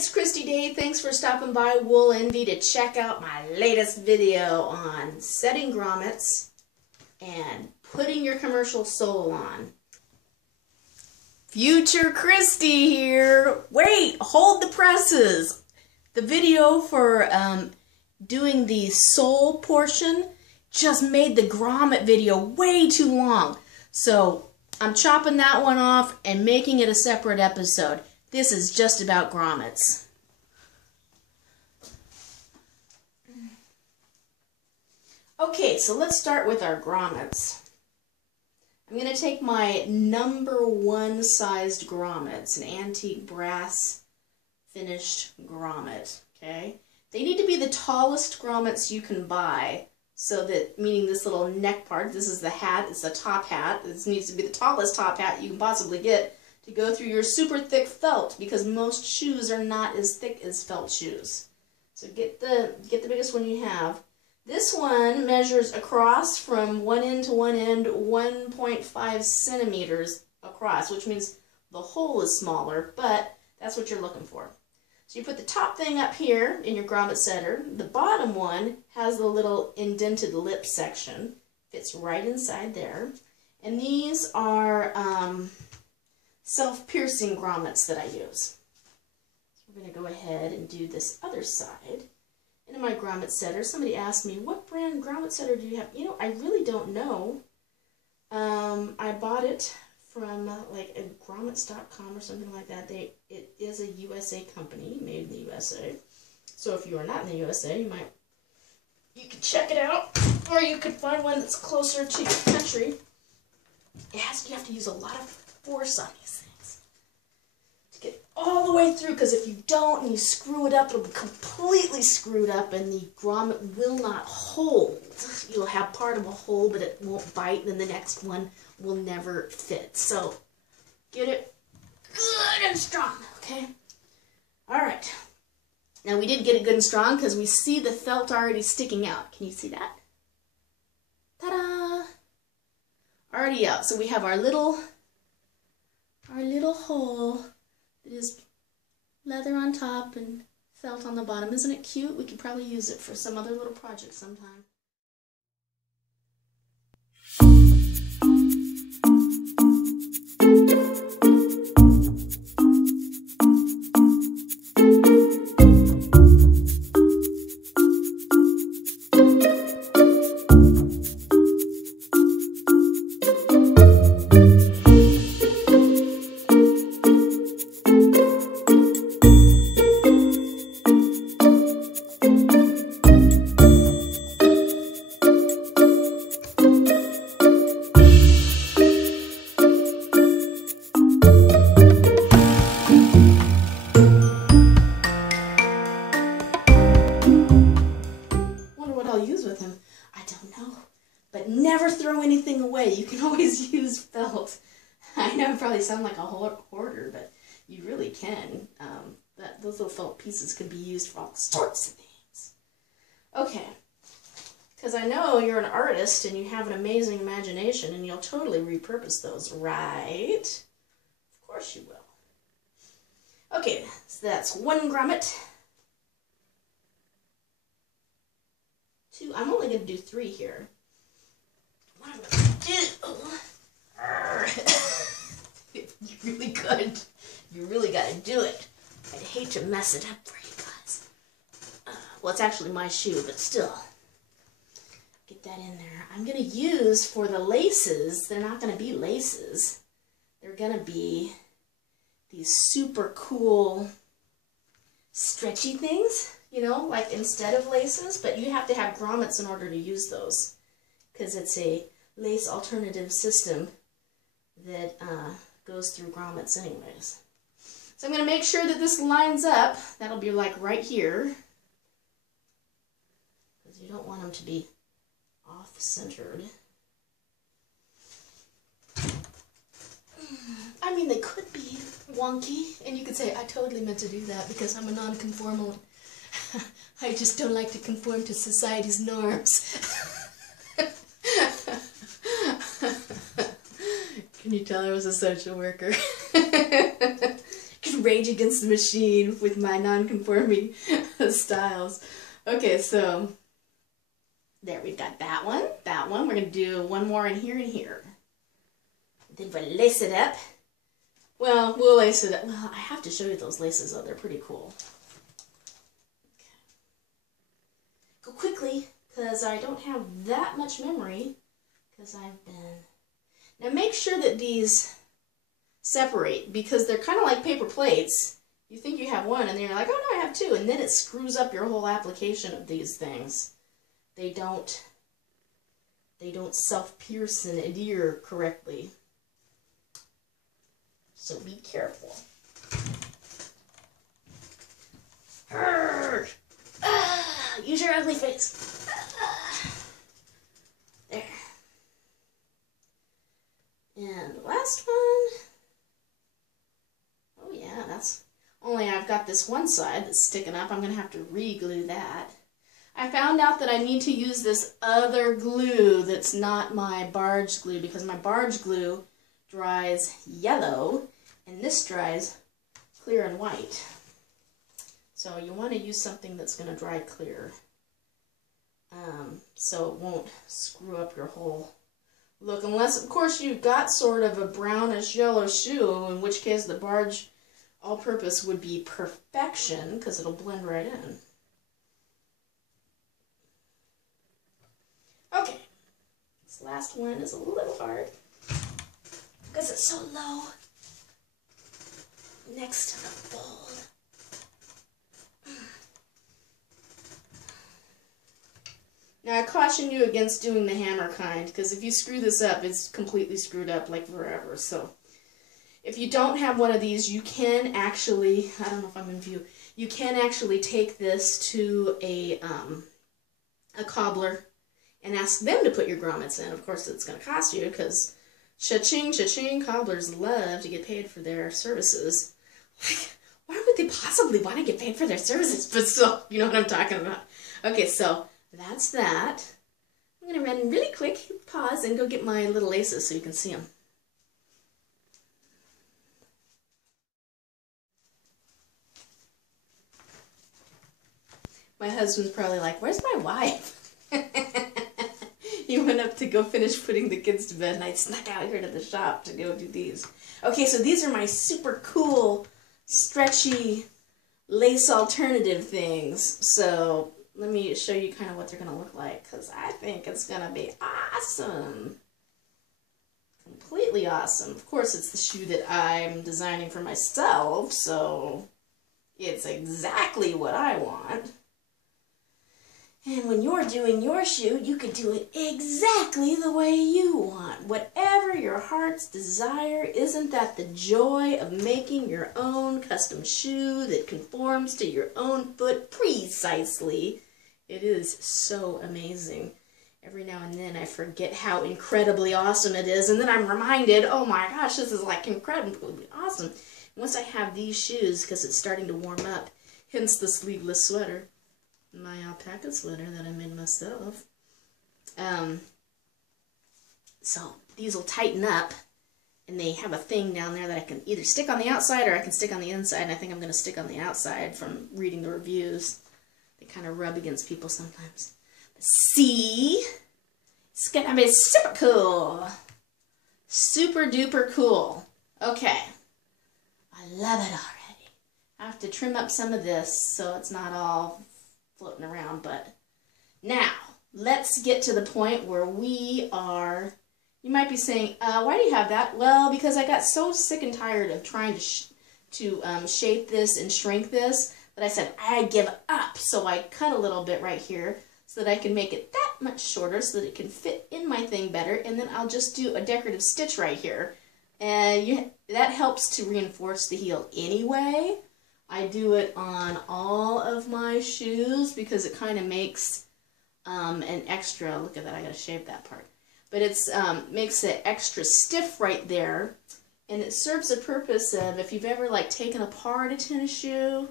it's Christy Day. Thanks for stopping by Wool Envy to check out my latest video on setting grommets and putting your commercial sole on. Future Christy here. Wait, hold the presses. The video for doing the sole portion just made the grommet video way too long. So I'm chopping that one off and making it a separate episode. This is just about grommets. Okay, so let's start with our grommets. I'm going to take my #1 sized grommet. It's an antique brass finished grommet, okay? They need to be the tallest grommets you can buy, so that, meaning this little neck part, this is the hat, it's the top hat. This needs to be the tallest top hat you can possibly get to go through your super thick felt, because most shoes are not as thick as felt shoes. So get the biggest one you have. This one measures across from one end to one end 1.5 centimeters across, which means the hole is smaller, but that's what you're looking for. So you put the top thing up here in your grommet setter. The bottom one has the little indented lip section. Fits right inside there. And these are self-piercing grommets that I use. So we're going to go ahead and do this other side. And in my grommet setter, somebody asked me, what brand grommet setter do you have? You know, I really don't know. I bought it from like a grommets.com or something like that. It is a USA company, made in the USA. So if you are not in the USA, you can check it out, or you could find one that's closer to your country. You have to use a lot of force on these things to get all the way through, because if you don't and you screw it up, it'll be completely screwed up and the grommet will not hold. You'll have part of a hole, but it won't bite, and then the next one will never fit. So get it good and strong, okay? All right. Now we did get it good and strong because we see the felt already sticking out. Can you see that? Ta-da! Already out. So we have our little hole that is leather on top and felt on the bottom. Isn't it cute? We could probably use it for some other little project sometime. But never throw anything away. You can always use felt. I know I probably sound like a hoarder, but you really can. Those little felt pieces can be used for all sorts of things. Okay, because I know you're an artist and you have an amazing imagination and you'll totally repurpose those, right? Of course you will. Okay, so that's 1 grommet. 2, I'm only going to do 3 here. What I'm going to do, you're really good. You really got to do it. I'd hate to mess it up for you guys. Well, it's actually my shoe, but still. Get that in there. I'm going to use, for the laces, they're not going to be laces. They're going to be these super cool stretchy things, you know, like instead of laces, but you have to have grommets in order to use those, because it's a lace alternative system that goes through grommets anyways. So I'm going to make sure that this lines up. That'll be like right here, because you don't want them to be off-centered. I mean, they could be wonky, and you could say, I totally meant to do that because I'm a non-conformal. I just don't like to conform to society's norms. Can you tell I was a social worker? Could rage against the machine with my non-conforming styles. Okay, so there, we've got that one, that one. We're going to do one more in here and here. Then we'll lace it up. Well, we'll lace it up. Well, I have to show you those laces, though. They're pretty cool. Okay. Go quickly, because I don't have that much memory, because I've been... Now make sure that these separate, because they're kind of like paper plates. You think you have one, and then you're like, oh no, I have two, and then it screws up your whole application of these things. They don't self-pierce and adhere correctly. So be careful. Use your ugly face. There. And the last one. Oh yeah, that's... Only I've got this one side that's sticking up. I'm going to have to re-glue that. I found out that I need to use this other glue that's not my barge glue, because my barge glue dries yellow and this dries clear and white. So you want to use something that's going to dry clear, so it won't screw up your whole look, unless of course you've got sort of a brownish yellow shoe, in which case the barge all-purpose would be perfection, because it'll blend right in. Okay, this last one is a little hard because it's so low next to the fold. Now I caution you against doing the hammer kind, because if you screw this up, it's completely screwed up like forever. So if you don't have one of these, you can actually, I don't know if I'm in view, you can actually take this to a cobbler and ask them to put your grommets in. Of course, it's going to cost you, because cha-ching, cha-ching, cobblers love to get paid for their services. Like, why would they possibly want to get paid for their services? But still, you know what I'm talking about. Okay, so that's that. I'm going to run really quick, pause, and go get my little laces so you can see them. My husband's probably like, where's my wife? He went up to go finish putting the kids to bed, and I snuck out here to the shop to go do these. Okay, so these are my super cool, stretchy, lace alternative things. So let me show you kind of what they're going to look like, because I think it's going to be awesome. Completely awesome. Of course, it's the shoe that I'm designing for myself, so it's exactly what I want. And when you're doing your shoe, you can do it exactly the way you want. Whatever your heart's desire. Isn't that the joy of making your own custom shoe that conforms to your own foot precisely? It is so amazing. Every now and then I forget how incredibly awesome it is, and then I'm reminded, oh my gosh, this is like incredibly awesome. Once I have these shoes, because it's starting to warm up, hence the sleeveless sweater. My alpaca sweater that I made myself. So these will tighten up, and they have a thing down there that I can either stick on the outside or I can stick on the inside, and I think I'm going to stick on the outside from reading the reviews. They kind of rub against people sometimes. But see? It's going to be super cool. Super duper cool. Okay. I love it already. I have to trim up some of this so it's not all floating around, but now let's get to the point where we are. You might be saying, why do you have that? Well, because I got so sick and tired of trying to shape this and shrink this that I said I give up. So I cut a little bit right here so that I can make it that much shorter so that it can fit in my thing better, and then I'll just do a decorative stitch right here, and that helps to reinforce the heel anyway. I do it on all of my shoes because it kind of makes an extra, look at that, I gotta shave that part. But it's makes it extra stiff right there, and it serves the purpose of, if you've ever like taken apart a tennis shoe,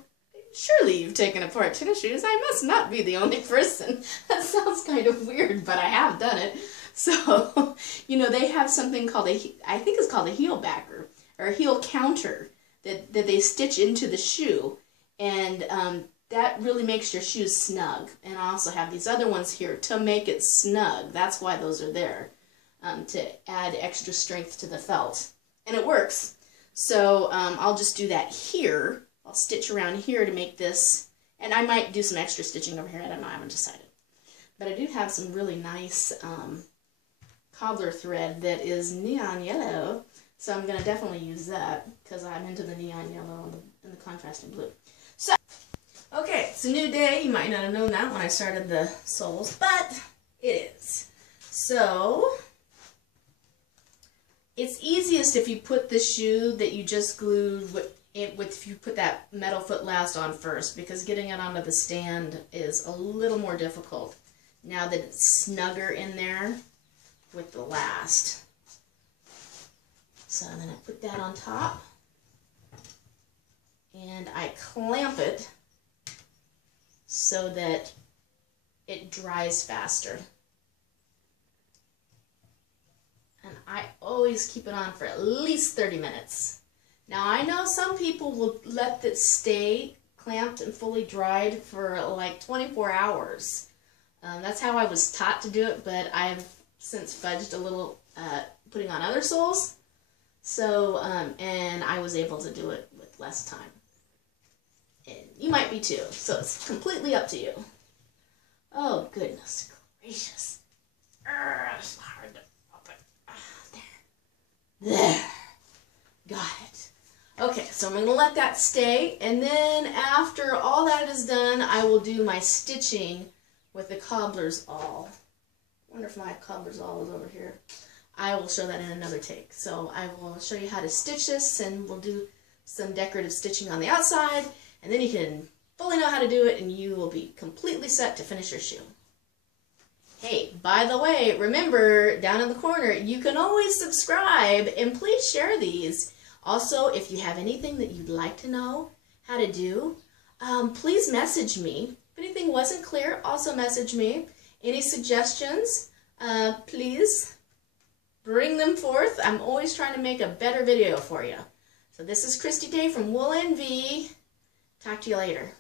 surely you've taken apart tennis shoes. I must not be the only person. That sounds kind of weird, but I have done it. So, you know, they have something called I think it's called a heel backer, or a heel counter, that they stitch into the shoe, and that really makes your shoes snug. And I also have these other ones here to make it snug. That's why those are there, to add extra strength to the felt. And it works. So I'll just do that here. I'll stitch around here to make this, and I might do some extra stitching over here. I don't know, I haven't decided. But I do have some really nice cobbler thread that is neon yellow, so I'm going to definitely use that because I'm into the neon yellow and the contrasting blue. So, okay, it's a new day. You might not have known that when I started the soles, but it is. So, it's easiest if you put the shoe that you just glued if you put that metal foot last on first, because getting it onto the stand is a little more difficult now that it's snugger in there with the last. So then I put that on top and I clamp it so that it dries faster. And I always keep it on for at least 30 minutes. Now I know some people will let it stay clamped and fully dried for like 24 hours. That's how I was taught to do it, but I've since fudged a little putting on other soles. So, and I was able to do it with less time. And you might be too, so it's completely up to you. Oh, goodness gracious. It's hard to open. There. Got it. Okay, so I'm going to let that stay, and then after all that is done, I will do my stitching with the cobbler's awl. I wonder if my cobbler's awl is over here. I will show that in another take. So I will show you how to stitch this, and we'll do some decorative stitching on the outside, and then you can fully know how to do it, and you will be completely set to finish your shoe. Hey, by the way, remember, down in the corner, you can always subscribe, and please share these. Also, if you have anything that you'd like to know how to do, please message me. If anything wasn't clear, also message me. Any suggestions, please bring them forth. I'm always trying to make a better video for you. So this is Christy Day from Wool NV. Talk to you later.